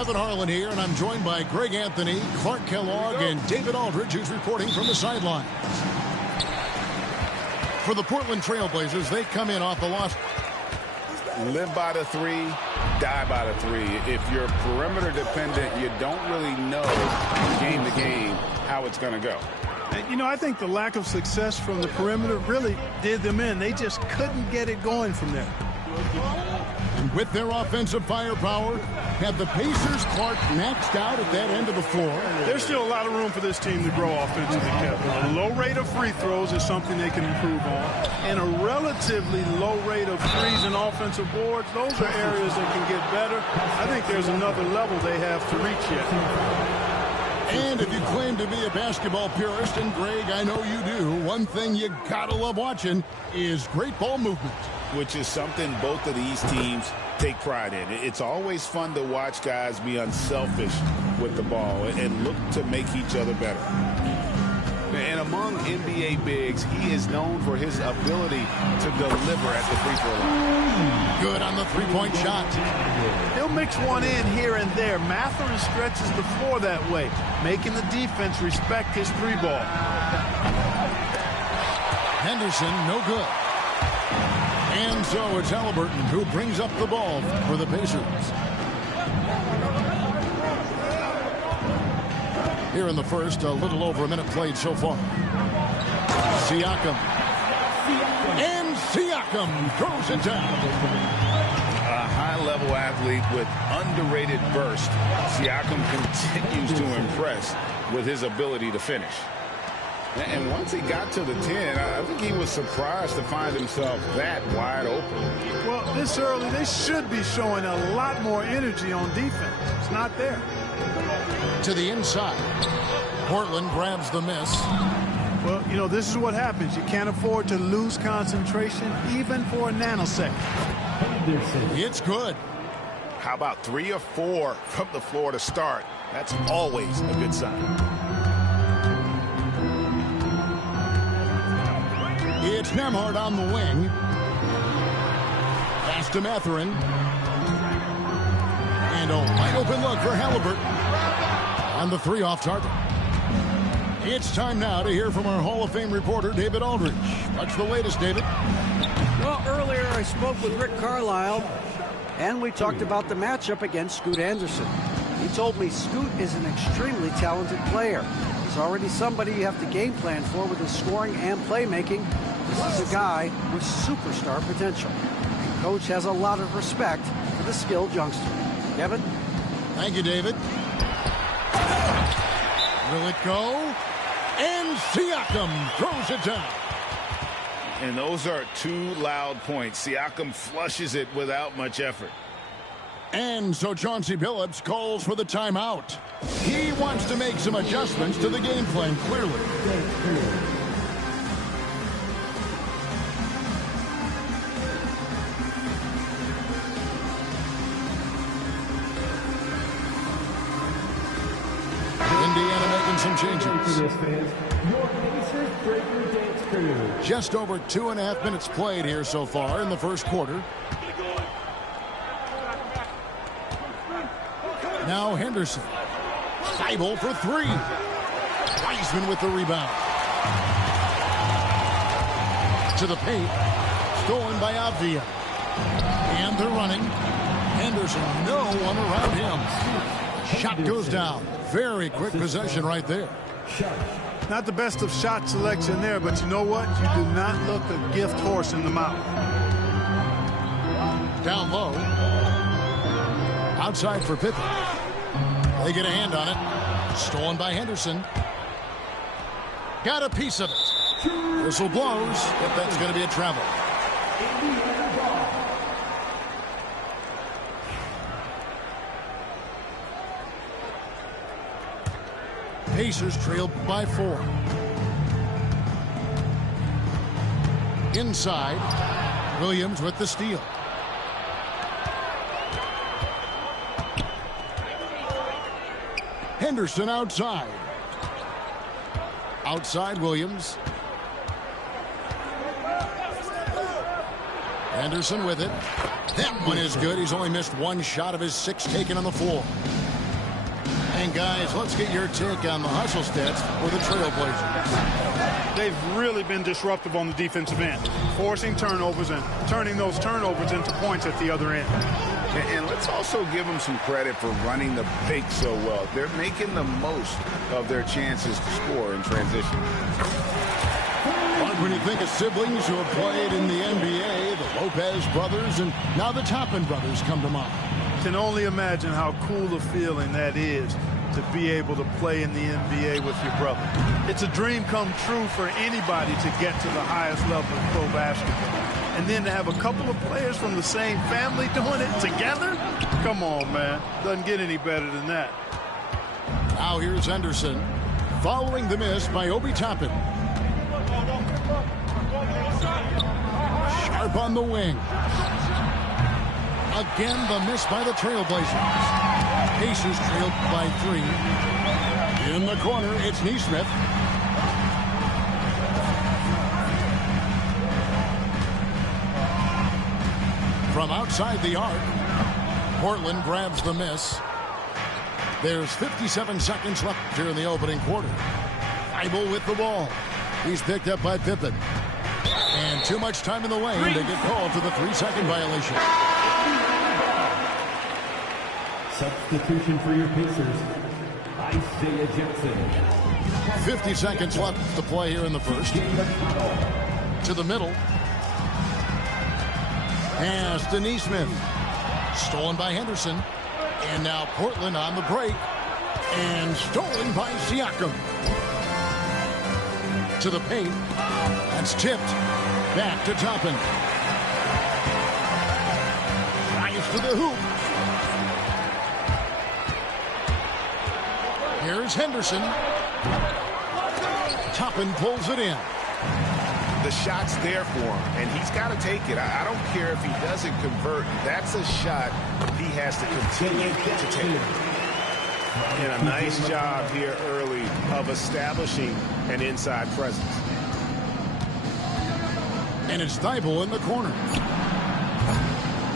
Kevin Harlan here, and I'm joined by Greg Anthony, Clark Kellogg, and David Aldridge, who's reporting from the sidelines. For the Portland Trailblazers, they come in off the loss. Live by the three, die by the three. If you're perimeter dependent, you don't really know game to game how it's going to go. You know, I think the lack of success from the perimeter really did them in. They just couldn't get it going from there. And with their offensive firepower, have the Pacers, Clark, maxed out at that end of the floor? There's still a lot of room for this team to grow offensively, Kevin. A low rate of free throws is something they can improve on. And a relatively low rate of threes and offensive boards, those are areas that can get better. I think there's another level they have to reach yet. And if you claim to be a basketball purist, and Greg, I know you do, one thing you gotta love watching is great ball movement. Which is something both of these teams take pride in. It's always fun to watch guys be unselfish with the ball and look to make each other better. And among NBA bigs, he is known for his ability to deliver at the free throw line. Good on the three-point shot. He'll mix one in here and there. Mathurin stretches the floor that way, making the defense respect his three ball. Henderson, no good. And so it's Halliburton who brings up the ball for the Pacers. Here in the first, a little over a minute played so far. Siakam. And Siakam throws it down. A high-level athlete with underrated burst. Siakam continues to impress with his ability to finish. And once he got to the 10, I think he was surprised to find himself that wide open. Well, this early, they should be showing a lot more energy on defense. It's not there. To the inside. Portland grabs the miss. Well, you know, this is what happens. You can't afford to lose concentration even for a nanosecond. It's good. How about 3 or 4 from the floor to start? That's always a good sign. It's Nembhard on the wing. Pass to Mathurin. And a wide open look for Halliburton. And the three off target. It's time now to hear from our Hall of Fame reporter, David Aldridge. What's the latest, David? Well, earlier I spoke with Rick Carlisle, and we talked about the matchup against Scoot Anderson. He told me Scoot is an extremely talented player. He's already somebody you have to game plan for with his scoring and playmaking. This is a guy with superstar potential. The coach has a lot of respect for the skilled youngster. Kevin? Thank you, David. Will it go? And Siakam throws it down. And those are 2 loud points. Siakam flushes it without much effort. And so Chauncey Billups calls for the timeout. He wants to make some adjustments to the game plan, clearly. Indiana making some changes. Just over 2.5 minutes played here so far in the first quarter. Now Henderson. Seibel for 3. Wiseman with the rebound. To the paint. Stolen by Avdia. And they're running. Henderson, no one around him. Shot goes down. Very quick possession right there. Not the best of shot selection there, but you know what? You do not look a gift horse in the mouth. Down low. Outside for Pippen. They get a hand on it. Stolen by Henderson. Got a piece of it. Whistle blows, but that's going to be a travel. Pacers trail by 4. Inside, Williams with the steal. Henderson outside. Outside Williams. Henderson with it. That one is good. He's only missed 1 shot of his 6 taken on the floor. And guys, let's get your take on the hustle stats for the Trailblazers. They've really been disruptive on the defensive end, forcing turnovers and turning those turnovers into points at the other end. And let's also give them some credit for running the pick so well. They're making the most of their chances to score in transition. Mark, when you think of siblings who have played in the NBA, the Lopez brothers and now the Toppin brothers come to mind. Can only imagine how cool a feeling that is to be able to play in the NBA with your brother. It's a dream come true for anybody to get to the highest level of pro basketball. And then to have a couple of players from the same family doing it together? Come on, man. Doesn't get any better than that. Now here's Henderson following the miss by Obi Toppin. Sharp on the wing. Again, the miss by the Trailblazers. Pacers trailed by 3. In the corner, it's Nesmith. From outside the arc, Portland grabs the miss. There's 57 seconds left here in the opening quarter. Thybulle with the ball. He's picked up by Pippen. And too much time in the lane to get called for the 3-second violation. Substitution for your Pacers, Isaiah Jackson. 50 seconds left to play here in the first. To the middle. Pass to Nesmith. Stolen by Henderson. And now Portland on the break. And stolen by Siakam. To the paint. That's tipped. Back to Toppin. Drives to the hoop. Here's Henderson. Toppin pulls it in. The shot's there for him, and he's got to take it. I don't care if he doesn't convert. That's a shot he has to continue to take. And a nice job here early of establishing an inside presence. And it's Thybulle in the corner.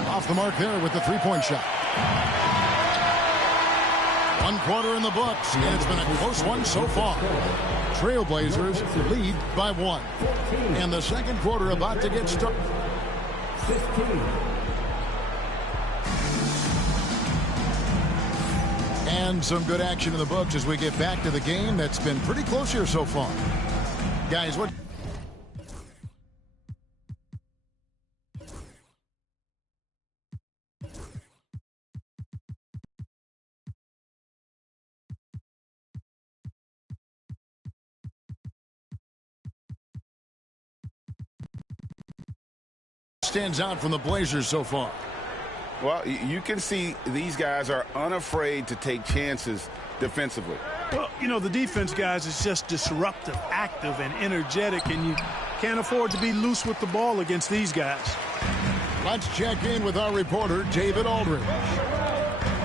Off the mark there with the three-point shot. 1 quarter in the books, and it's been a close one so far. Trailblazers lead by 1. And the second quarter about to get started. 15. And some good action in the books as we get back to the game that's been pretty close here so far. Guys, what... stands out from the Blazers so far? Well, you can see these guys are unafraid to take chances defensively. Well, you know, the defense, guys, is just disruptive, active, and energetic, and you can't afford to be loose with the ball against these guys. Let's check in with our reporter, David Aldridge.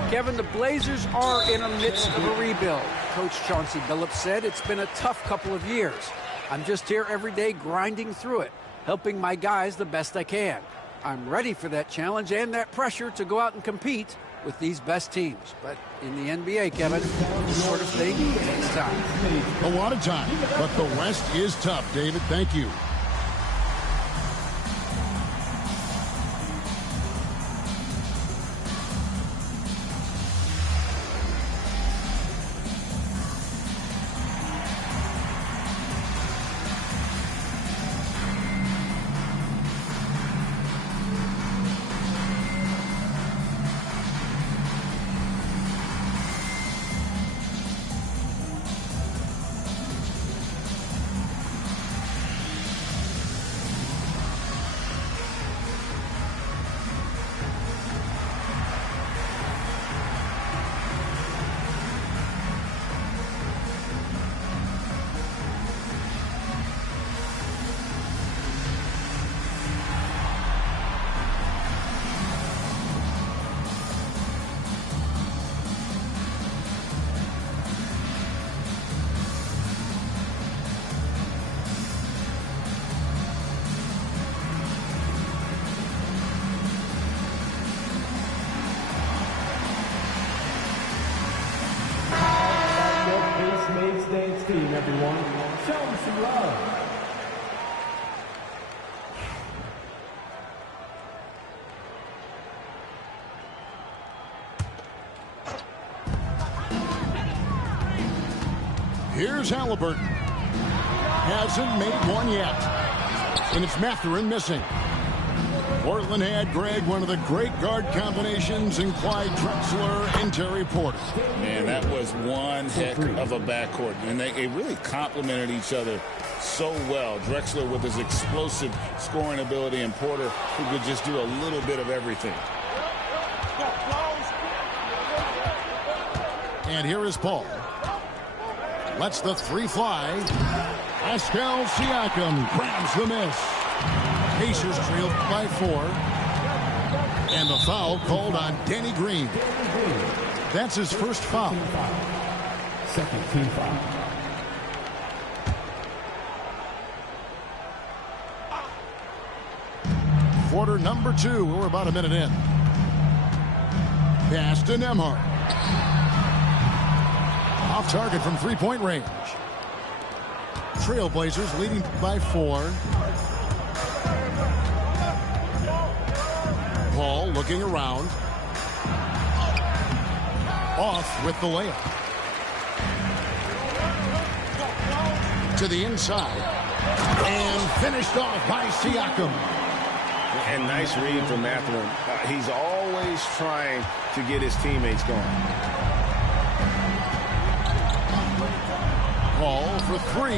Kevin, the Blazers are in the midst of a rebuild. Coach Chauncey Billups said it's been a tough couple of years. I'm just here every day grinding through it, helping my guys the best I can. I'm ready for that challenge and that pressure to go out and compete with these best teams. But in the NBA, Kevin, this sort of thing takes time. A lot of time, but the West is tough, David. Thank you. everyone. Show them some love. Here's Halliburton. Hasn't made one yet. And it's Mathurin missing. Portland had, Greg, one of the great guard combinations in Clyde Drexler and Terry Porter. Man, that was one heck of a backcourt. And they really complemented each other so well. Drexler with his explosive scoring ability and Porter who could just do a little bit of everything. And here is Paul. Lets the three fly. Pascal Siakam grabs the miss. Pacers trailed by 4. And the foul called on Danny Green. That's his first foul. Second team foul. Quarter number 2. We're about a minute in. Pass to Nembhard. Off target from three-point range. Trailblazers leading by 4. Paul looking around. Off with the layup. To the inside. And finished off by Siakam. And nice read from Mathurin. He's always trying to get his teammates going. Paul for 3.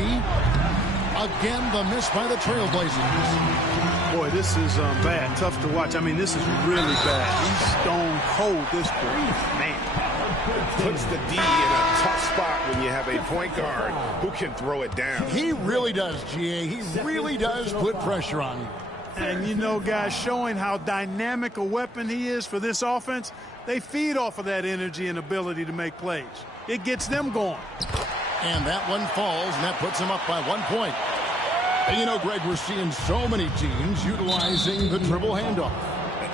Again, the miss by the Trailblazers. Boy, this is bad. Tough to watch. I mean, this is really bad. He's stone cold this quarter. Man. Puts the D in a tough spot when you have a point guard who can throw it down. He really does, GA. He really does put pressure on you. And, you know, guys, showing how dynamic a weapon he is for this offense, they feed off of that energy and ability to make plays. It gets them going. And that one falls, and that puts him up by 1 point. And you know, Greg, we're seeing so many teams utilizing the dribble handoff.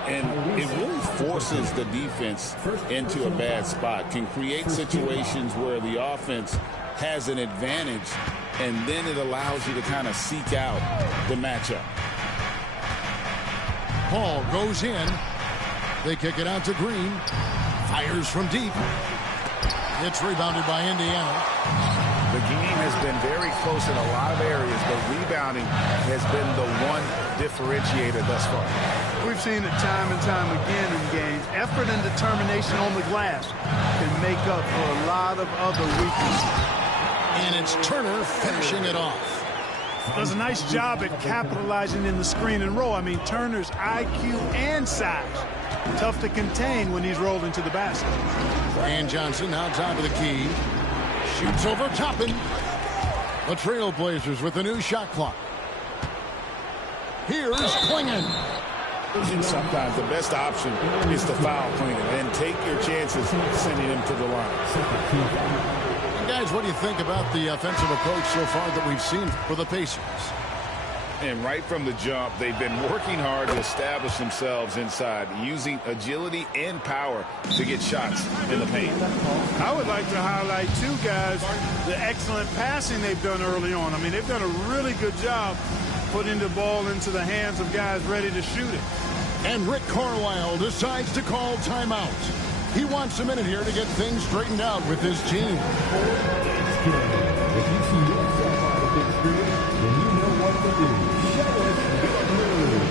And it really forces the defense into a bad spot, can create situations where the offense has an advantage, and then it allows you to kind of seek out the matchup. Paul goes in. They kick it out to Green. Fires from deep. It's rebounded by Indiana. The game has been very close in a lot of areas, but rebounding has been the one differentiator thus far. We've seen it time and time again in games. Effort and determination on the glass can make up for a lot of other weaknesses. And it's Turner finishing it off. Does a nice job at capitalizing in the screen and roll. I mean, Turner's IQ and size. Tough to contain when he's rolled into the basket. And Johnson now top of the key. Shoots over Toppin. The Trailblazers with a new shot clock. Here's Klingon. And sometimes the best option is to foul Klingon and take your chances sending him to the line. Guys, what do you think about the offensive approach so far that we've seen for the Pacers? And right from the jump, they've been working hard to establish themselves inside, using agility and power to get shots in the paint. I would like to highlight, too, guys, the excellent passing they've done early on. I mean, they've done a really good job putting the ball into the hands of guys ready to shoot it. And Rick Carlisle decides to call timeout. He wants a minute here to get things straightened out with his team. If you see yourself on the big screen, then you know what to do. Show us your move.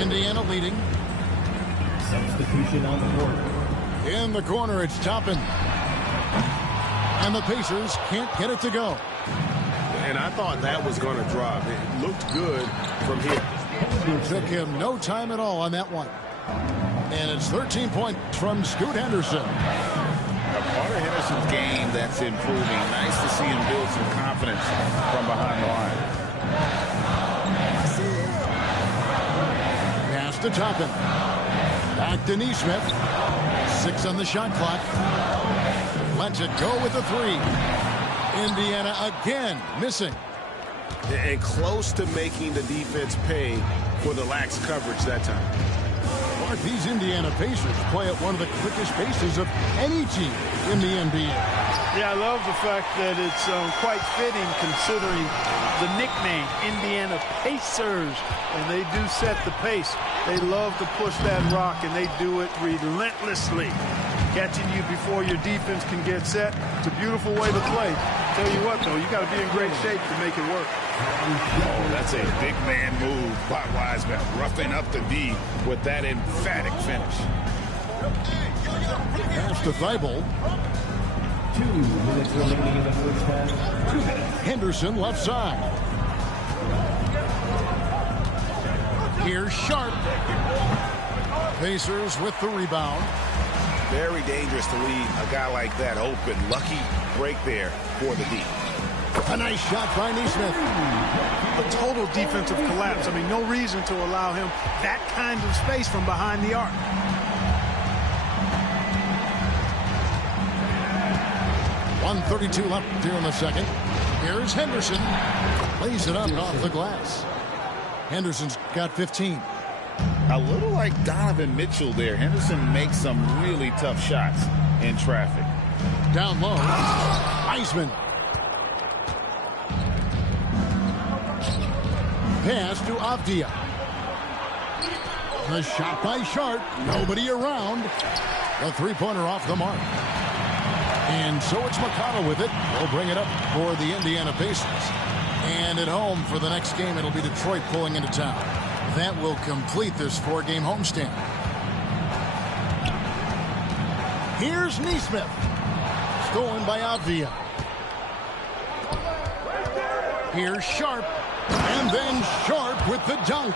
Indiana leading. Substitution on the board. In the corner, it's Toppin. And the Pacers can't get it to go. And I thought that was going to drop. It looked good from here. It took him no time at all on that one. And it's 13 points from Scoot Henderson. Carter Henderson's game that's improving. Nice to see him build some confidence from behind the line. Pass to Toppin. Back to Neesmith. 6 on the shot clock. Lets it go with a 3. Indiana again missing. And close to making the defense pay for the lax coverage that time. Mark, these Indiana Pacers play at one of the quickest paces of any team in the NBA. Yeah, I love the fact that it's quite fitting considering the nickname, Indiana Pacers. And they do set the pace. They love to push that rock, and they do it relentlessly. Catching you before your defense can get set. It's a beautiful way to play. Tell you what, though, you got to be in great shape to make it work. Oh, that's a big man move by Wiseman, roughing up the D with that emphatic finish. Pass to Thibault. 2 minutes remaining in the first half. 2 minutes. Henderson left side. Here's Sharp. Pacers with the rebound. Very dangerous to leave a guy like that open. Lucky break there for the D. A nice shot by Neesmith. A total defensive collapse. I mean, no reason to allow him that kind of space from behind the arc. .132 left here in the second. Here's Henderson. Lays it up off the glass. Henderson's got 15. A little like Donovan Mitchell there. Henderson makes some really tough shots in traffic. Down low. Wiseman. Pass to Avdia. The shot by Sharp. Nobody around. The three-pointer off the mark. And so it's McConnell with it. They'll bring it up for the Indiana Pacers. And at home for the next game, it'll be Detroit pulling into town. That will complete this 4-game homestand. Here's Neesmith. Stolen by Avdia. Here's Sharp. And then Sharp with the dunk.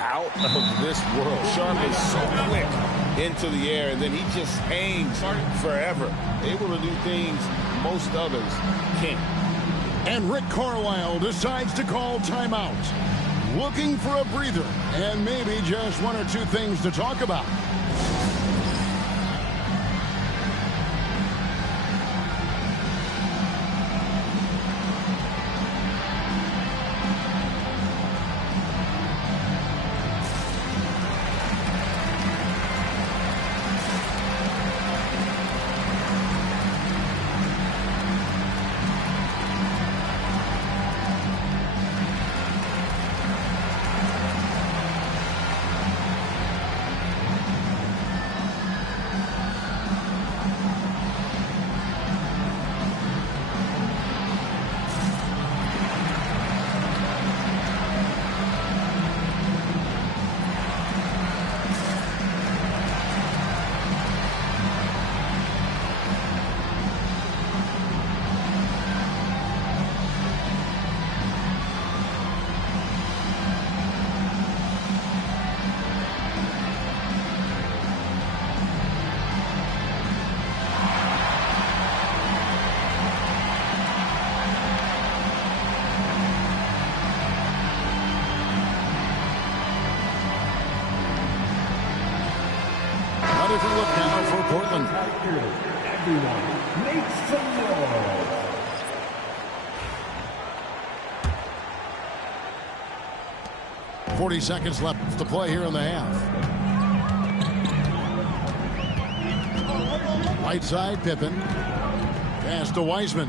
Out of this world. Sharp is so quick into the air, and then he just hangs forever. Able to do things most others can't. And Rick Carlisle decides to call timeout. Looking for a breather and maybe just 1 or 2 things to talk about. A different look now for Portland. Everyone, make some noise. 40 seconds left to play here in the half. Right side, Pippen. Pass to Wiseman.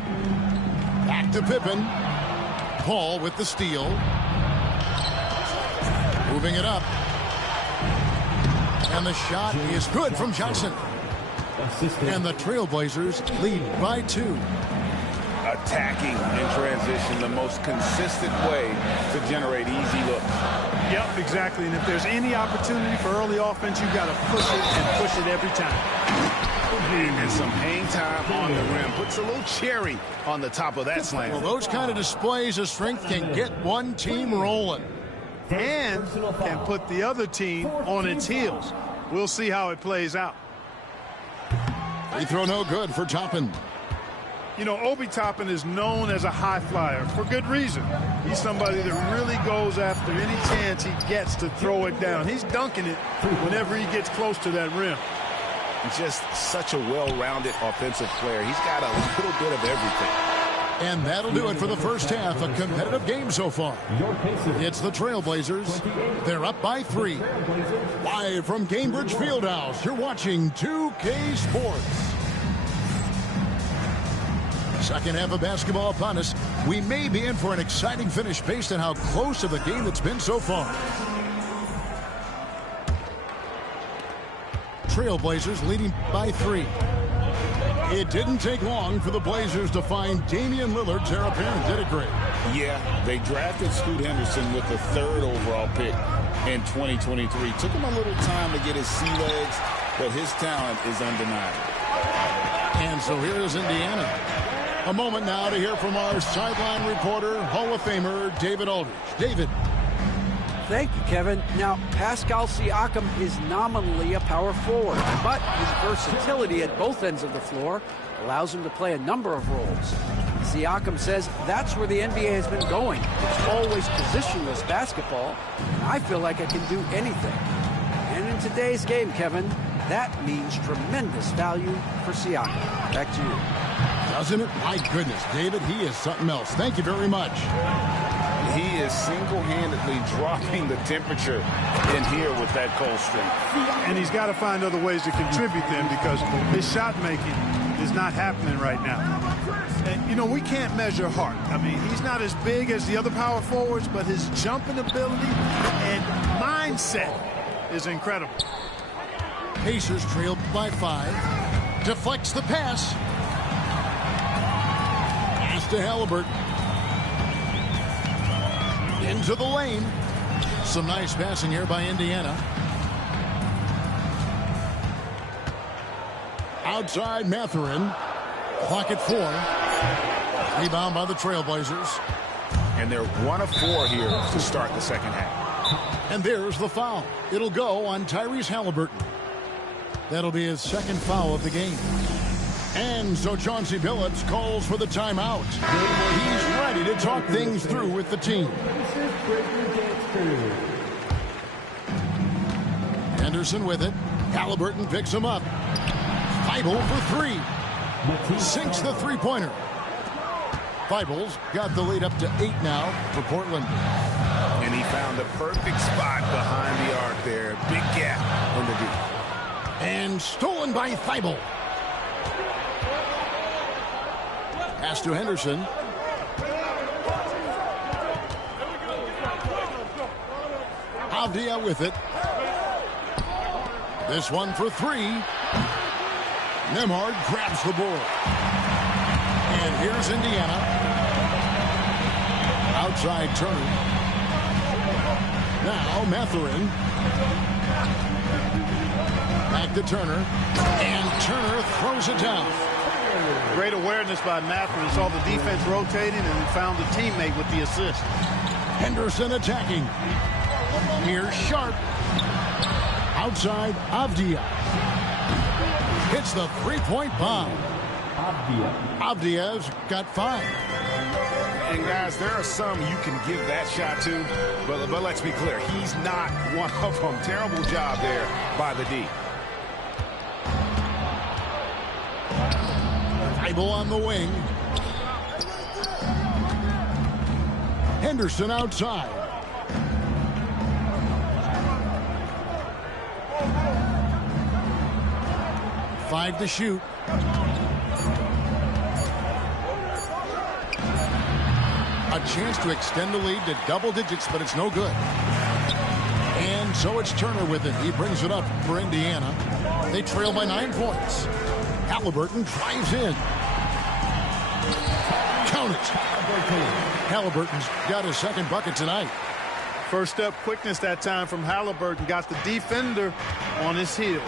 Back to Pippen. Paul with the steal. Moving it up. And the shot is good from Johnson. And the Trailblazers lead by 2. Attacking in transition, the most consistent way to generate easy looks. Yep, exactly. And if there's any opportunity for early offense, you've got to push it and push it every time. And some hang time on the rim. Puts a little cherry on the top of that slam. Well, those kind of displays of strength can get one team rolling. And can put the other team on its heels. We'll see how it plays out. Free throw no good for Toppin. You know, Obi Toppin is known as a high flyer for good reason. He's somebody that really goes after any chance he gets to throw it down. He's dunking it whenever he gets close to that rim. He's just such a well-rounded offensive player. He's got a little bit of everything. And that'll do it for the first half. A competitive game so far. It's the Trailblazers. They're up by 3. Live from Cambridge Fieldhouse, you're watching 2K Sports. Second half of basketball upon us. We may be in for an exciting finish based on how close of a game it's been so far. Trailblazers leading by 3. It didn't take long for the Blazers to find Damian Lillard's heir apparent, did it, Greg? Yeah, they drafted Scoot Henderson with the 3rd overall pick in 2023. Took him a little time to get his sea legs, but his talent is undeniable. And so here is Indiana. A moment now to hear from our sideline reporter, Hall of Famer David Aldridge. David. Thank you, Kevin. Now, Pascal Siakam is nominally a power forward, but his versatility at both ends of the floor allows him to play a number of roles. Siakam says that's where the NBA has been going. It's always positionless basketball, and I feel like I can do anything. And in today's game, Kevin, that means tremendous value for Siakam. Back to you. Doesn't it? My goodness, David, he is something else. Thank you very much. He is single-handedly dropping the temperature in here with that cold streak. And he's got to find other ways to contribute then, because his shot making is not happening right now. And, you know, we can't measure heart. I mean, he's not as big as the other power forwards, but his jumping ability and mindset is incredible. Pacers trail by 5. Deflects the pass. Pass to Halliburton. Into the lane. Some nice passing here by Indiana. Outside Mathurin. Clock at 4. Rebound by the Trailblazers. And they're 1 of 4 here to start the second half. And there's the foul. It'll go on Tyrese Halliburton. That'll be his 2nd foul of the game. And so Chauncey Billups calls for the timeout. He's ready to talk things through with the team. Henderson with it. Halliburton picks him up. Thibault for 3. Sinks the three-pointer. Thibault's got the lead up to 8 now for Portland. And he found the perfect spot behind the arc there. Big gap in the deep. And stolen by Thibault. Pass to Henderson. Avdia with it. This one for 3. Nembhard grabs the board. And here's Indiana. Outside Turner. Now Mathurin. Back to Turner. And Turner throws it down. Great awareness by Mathurin. Saw the defense rotating and found a teammate with the assist. Henderson attacking. Here's Sharp. Outside Avdia. Hits the three-point bomb. Avdia's got 5. And guys, there are some you can give that shot to, but let's be clear, he's not one of them. Terrible job there by the D. Thibault on the wing. Henderson outside. Five to shoot. A chance to extend the lead to double digits, but it's no good. And so it's Turner with it. He brings it up for Indiana. They trail by 9 points. Halliburton drives in. Count it. Halliburton's got his 2nd bucket tonight. First step quickness that time from Halliburton. Got the defender on his heel.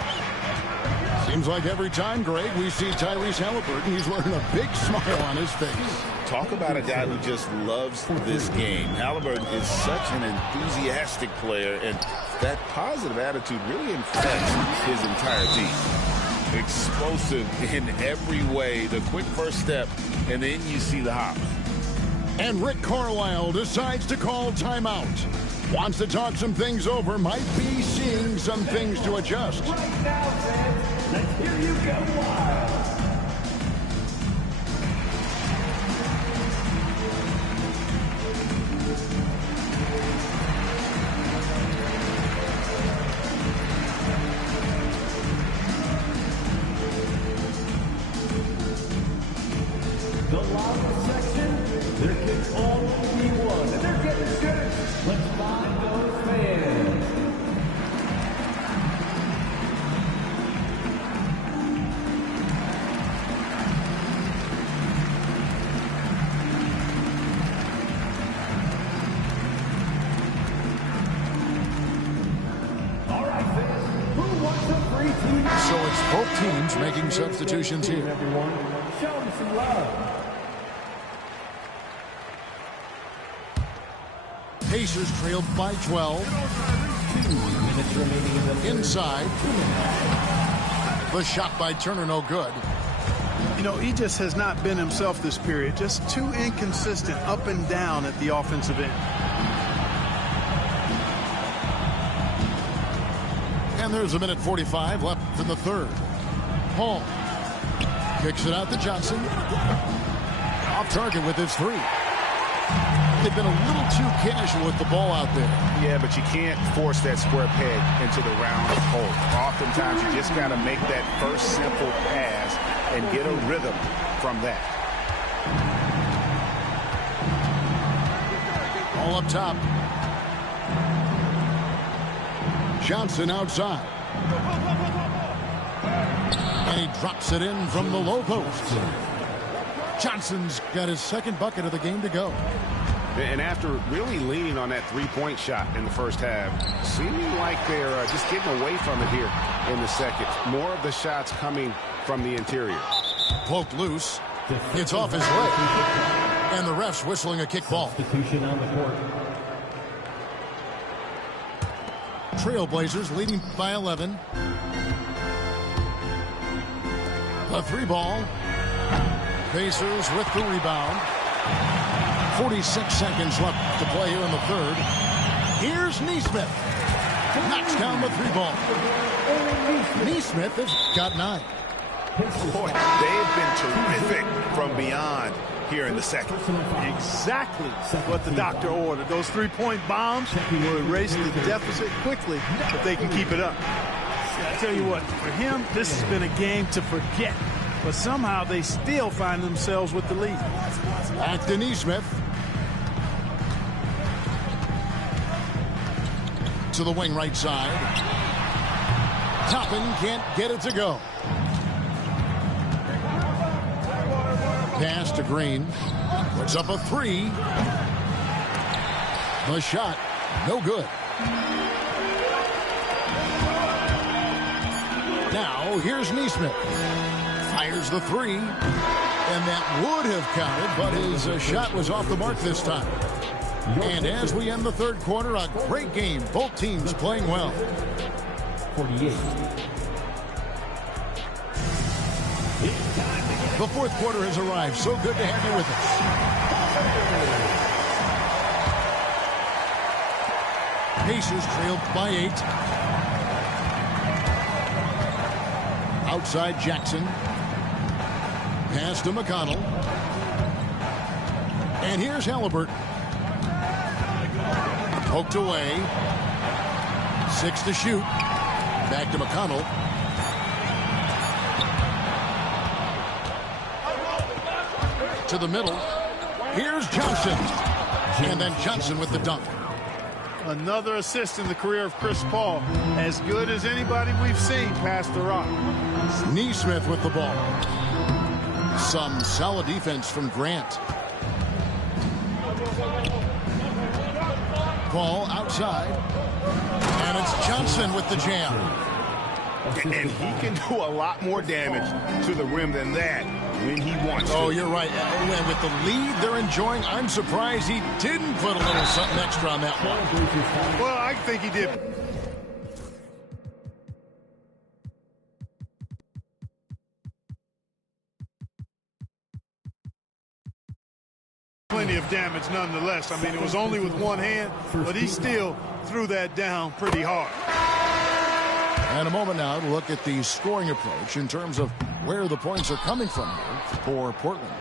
Seems like every time, Greg, we see Tyrese Halliburton, he's wearing a big smile on his face. Talk about a guy who just loves this game. Halliburton is such an enthusiastic player, and that positive attitude really infects his entire team. Explosive in every way. The quick first step, and then you see the hop. And Rick Carlisle decides to call timeout. Wants to talk some things over. Might be seeing some things to adjust. Right now, fans, let's hear you go wild. The loudest section, there can only be one. And they're getting good. Let's find those fans. All right, fans, who wants a free team? So it's both teams making substitutions here. Everyone, show them some love. Pacers trailed by 12. 2 minutes remaining in the Inside. The shot by Turner, no good. You know, he just has not been himself this period. Just too inconsistent up and down at the offensive end. And there's a minute 45 left in the third. Hall kicks it out to Johnson. Off target with his three. They've been a little too casual with the ball out there. Yeah, but you can't force that square peg into the round hole. Oftentimes, you just got to make that first simple pass and get a rhythm from that. All up top. Johnson outside. And he drops it in from the low post. Johnson's got his second bucket of the game to go. And after really leaning on that three-point shot in the first half, seeming like they're just getting away from it here in the second. More of the shots coming from the interior. Poked loose. It's off his leg. And the ref's whistling a kick ball. substitution on the court. Trailblazers leading by 11. A three ball. Pacers with the rebound. 46 seconds left to play here in the third. Here's Nesmith. Knocks down the three ball. Nesmith has got 9. Boy, they've been terrific from beyond here in the second. Exactly what the doctor ordered. Those three-point bombs will erase the deficit quickly if they can keep it up. I tell you what, for him, this has been a game to forget. But somehow they still find themselves with the lead. Back to Nesmith. To the wing right side. Toppin can't get it to go. Pass to Green. Puts up a three. The shot, no good. Now, here's Nesmith. Fires the three. And that would have counted, but his shot was off the mark this time. And as we end the third quarter, a great game. Both teams playing well. 48. The fourth quarter has arrived. So good to have you with us. Pacers trailed by 8. Outside Jackson. Pass to McConnell. And here's Halliburton. Poked away. 6 to shoot. Back to McConnell. To the middle. Here's Johnson. And then Johnson with the dunk. Another assist in the career of Chris Paul. As good as anybody we've seen past the rock. Nesmith with the ball. Some solid defense from Grant. Ball outside. And it's Johnson with the jam. And he can do a lot more damage to the rim than that when he wants to. Oh, you're right. And with the lead they're enjoying, I'm surprised he didn't put a little something extra on that one. Well, I think he did. Plenty of damage nonetheless. I mean, it was only with one hand, but he still threw that down pretty hard. And a moment now to look at the scoring approach in terms of where the points are coming from here for Portland.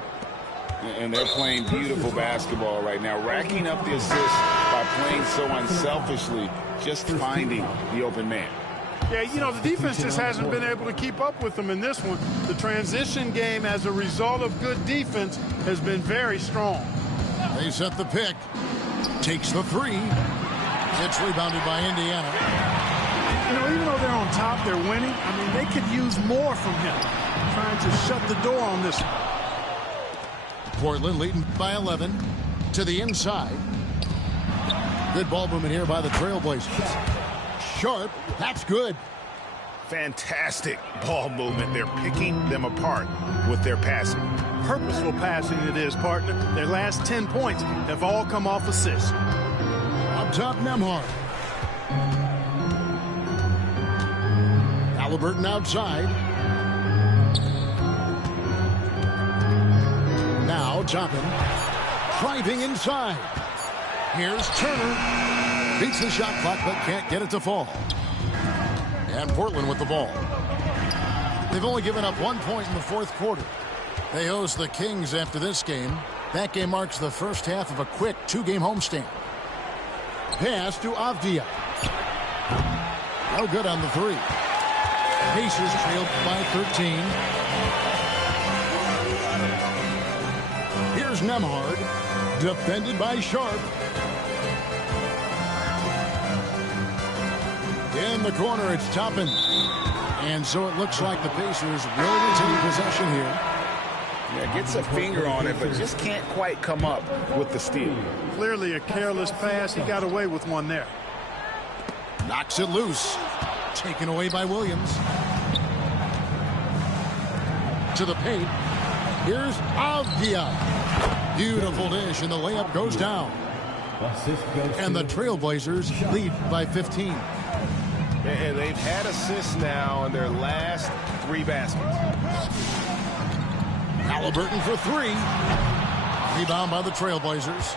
And they're playing beautiful basketball right now, racking up the assists by playing so unselfishly, just finding the open man. Yeah, you know, the defense just hasn't been able to keep up with them in this one. The transition game, as a result of good defense, has been very strong. They set the pick. Takes the three. It's rebounded by Indiana. You know, even though they're on top, they're winning. I mean, they could use more from him, trying to shut the door on this one. Portland leading by 11 to the inside. Good ball movement here by the Trailblazers. Sharp, that's good. Fantastic ball movement. They're picking them apart with their passing. Purposeful passing it is, partner. Their last 10 points have all come off assists. Up top, Nembhard. Halliburton outside. Now Toppin driving inside. Here's Turner. Beats the shot clock but can't get it to fall. And Portland with the ball. They've only given up 1 point in the fourth quarter. They host the Kings after this game. That game marks the first half of a quick two-game homestand. Pass to Avdia. No good on the three. Pacers trailed by 13. Here's Nembhard. Defended by Sharp. In the corner, it's Toppin. And so it looks like the Pacers will retain possession here. Yeah, gets a finger on it, but just can't quite come up with the steal. Clearly a careless pass. He got away with one there. Knocks it loose. Taken away by Williams. To the paint. Here's Avdia. Beautiful dish, and the layup goes down. And the Trailblazers lead by 15. And they've had assists now in their last 3 baskets. Halliburton for 3. Rebound by the Trailblazers.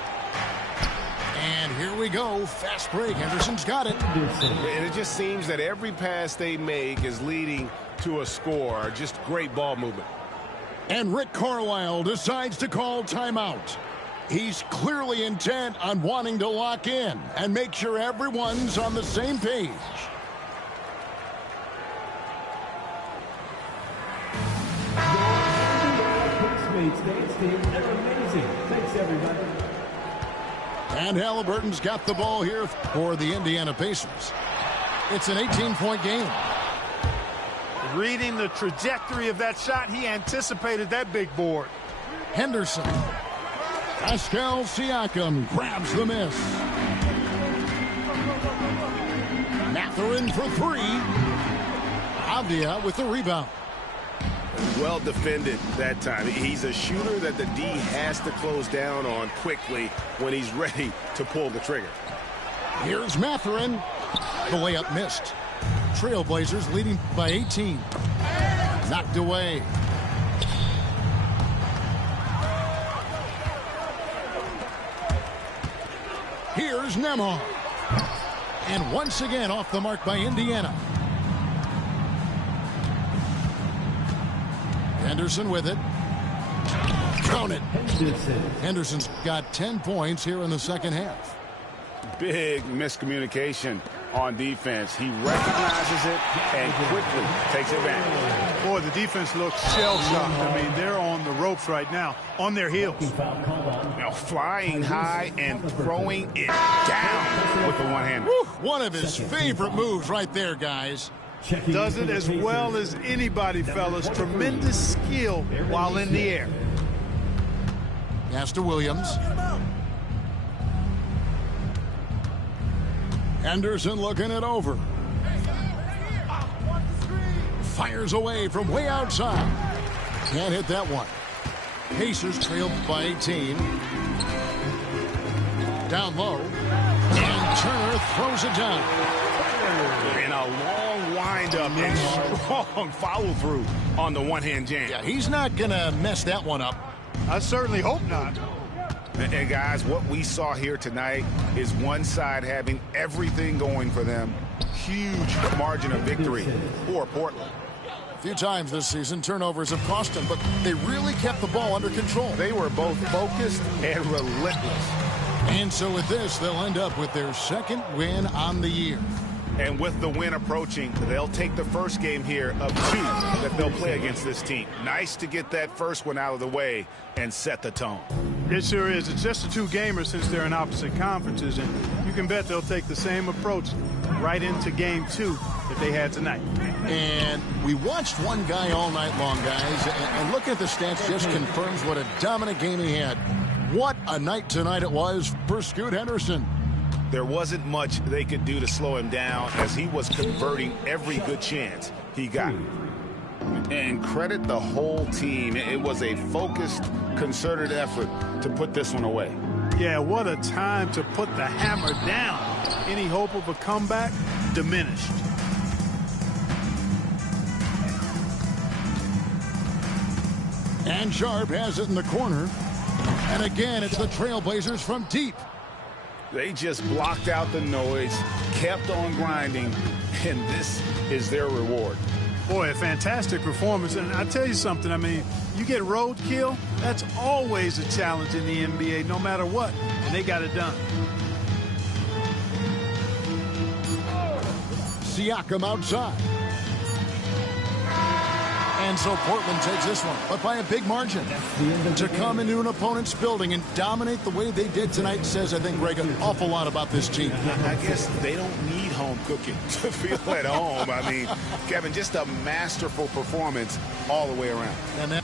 And here we go. Fast break. Henderson's got it. And it just seems that every pass they make is leading to a score. Just great ball movement. And Rick Carlisle decides to call timeout. He's clearly intent on wanting to lock in and make sure everyone's on the same page. They're amazing. Thanks, everybody. And Halliburton's got the ball here for the Indiana Pacers. It's an 18-point game. Reading the trajectory of that shot, he anticipated that big board. Henderson. Pascal Siakam grabs the miss. Mathurin for 3. Avdia with the rebound. Well defended that time. He's a shooter that the D has to close down on quickly when he's ready to pull the trigger. Here's Mathurin. The layup missed. Trailblazers leading by 18. Knocked away. Here's Nembhard. And once again off the mark by Indiana. Henderson with it. Count it. Henderson's got 10 points here in the second half. Big miscommunication on defense. He recognizes it and quickly takes advantage. Boy, the defense looks shell-shocked. I mean, they're on the ropes right now, on their heels. Now flying high and throwing it down with the one hand. One of his favorite moves right there, guys. Does it as well as anybody, fellas. Tremendous skill while in the air. Pass to Williams. Henderson looking it over. Fires away from way outside. Can't hit that one. Pacers trailed by 18. Down low. And Turner throws it down. And a long windup and strong follow through on the one-hand jam. Yeah, he's not going to mess that one up. I certainly hope not. And guys, what we saw here tonight is one side having everything going for them. Huge margin of victory for Portland. A few times this season, turnovers have cost them, but they really kept the ball under control. They were both focused and relentless. And so with this, they'll end up with their second win on the year. And with the win approaching, they'll take the first game here of 2 that they'll play against this team. Nice to get that first one out of the way and set the tone. It sure is. It's just a 2-gamer since they're in opposite conferences, and you can bet they'll take the same approach right into game 2 that they had tonight. And we watched one guy all night long, guys, and looking at the stats just confirms what a dominant game he had. What a night tonight it was for Scoot Henderson. There wasn't much they could do to slow him down as he was converting every good chance he got. And credit the whole team. It was a focused, concerted effort to put this one away. Yeah, what a time to put the hammer down. Any hope of a comeback diminished. And Sharp has it in the corner. And again, it's the Trailblazers from deep. They just blocked out the noise, kept on grinding, and this is their reward. Boy, a fantastic performance. And I tell you something, I mean, you get roadkill, that's always a challenge in the NBA, no matter what. And they got it done. Siakam outside. And so Portland takes this one, but by a big margin. To come into an opponent's building and dominate the way they did tonight says, I think, Greg, an awful lot about this team. I guess they don't need home cooking to feel at home. I mean, Kevin, just a masterful performance all the way around. And